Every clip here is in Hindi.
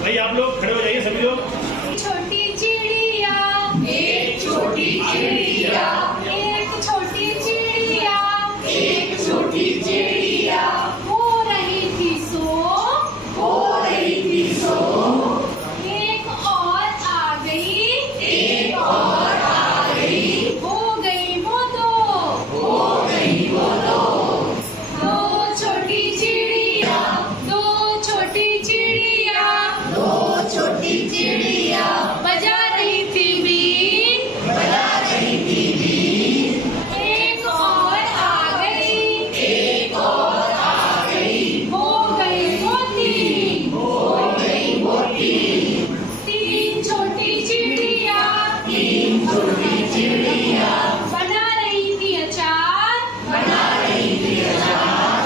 भाई आप लोग खड़े हो जाइए सभी लोग। छोटी चिड़िया, एक छोटी चिड़िया, एक छोटी चिड़िया, एक छोटी चिड़िया, हो रही थी सो, हो रही थी सो, एक और आ गई, एक और आ गई, हो गई वो दो, हो गई वो दो। दो छोटी चिड़िया, दो छोटी चिड़िया, दो छोटी चिड़िया, बजा रही थी बीन, बजा रही थी बीन। एक और आ गई, एक और आ गई, हो गई वो तीन, हो गई वो तीन। तीन छोटी चिड़िया, तीन छोटी चिड़िया, बना रही थी अचार, बना रही थी अचार।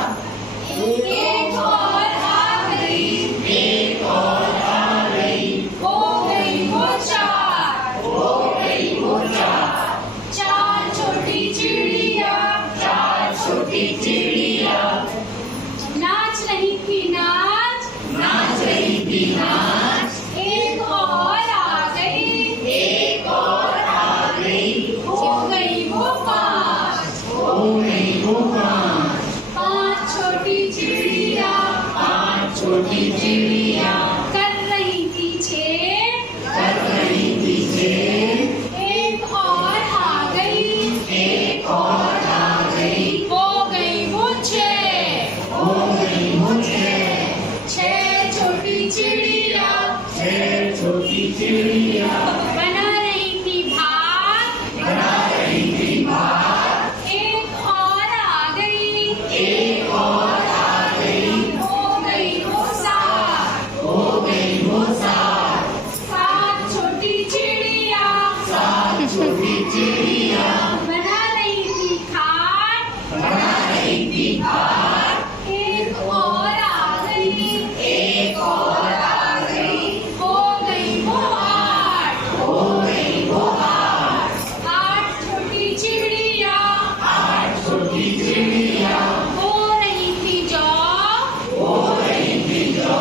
एक और आ गई, एक और आ गई, हो गई वो चार, हो गई वो चार। चार छोटी चिड़िया, चार छोटी चिड़िया, नाच रही थी नाच, नाच रही थी नाच। एक और आ गई, एक और आ गई, हो गई वो पाँच, हो गई वो पाँच। पाँच छोटी चिड़िया, पाँच छोटी चिड़िया, कर रही थी छः, कर रही थी छः। एक और आ गई, एक और आ गई, हो गई वो छः, हो गई वो छः। छः छोटी चिड़िया, छः छोटी चिड़िया, बना रही थी भात, बना रही थी भात। एक और आ गई, एक और आ गई, हो गई वो सात, हो गई वो सात। सात छोटी चिड़िया, सात छोटी चिड़िया, बना रही थी खाट, बना रही थी खाट। एक और आ गई, एक और आ गई, हो गई वो आठ, हो गई वो आठ। आठ छोटी चिड़िया, आठ छोटी चिड़िया, हो रही थी जौ, हो रही थी जौ।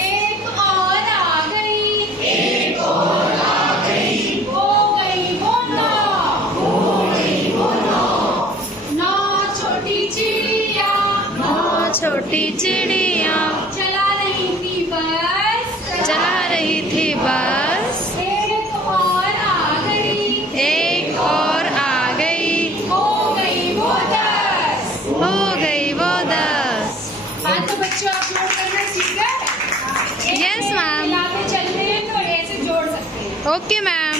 एक और आ गई, एक और आ गई, हो गई वो नौ, हो गई वो नौ। नौ छोटी चिड़िया, नौ छोटी चिड़िया, चला रही थी बस, चला रही थी बस। एक और आ गई, एक और आ गई, हो गई वो 10। हो गई वो 10। हाँ तो बच्चों आप जोड़ करना सीख गए? Yes, ma'am. मिलाते चलते हैं तो ऐसे जोड़ सकते हैं। Okay ma'am.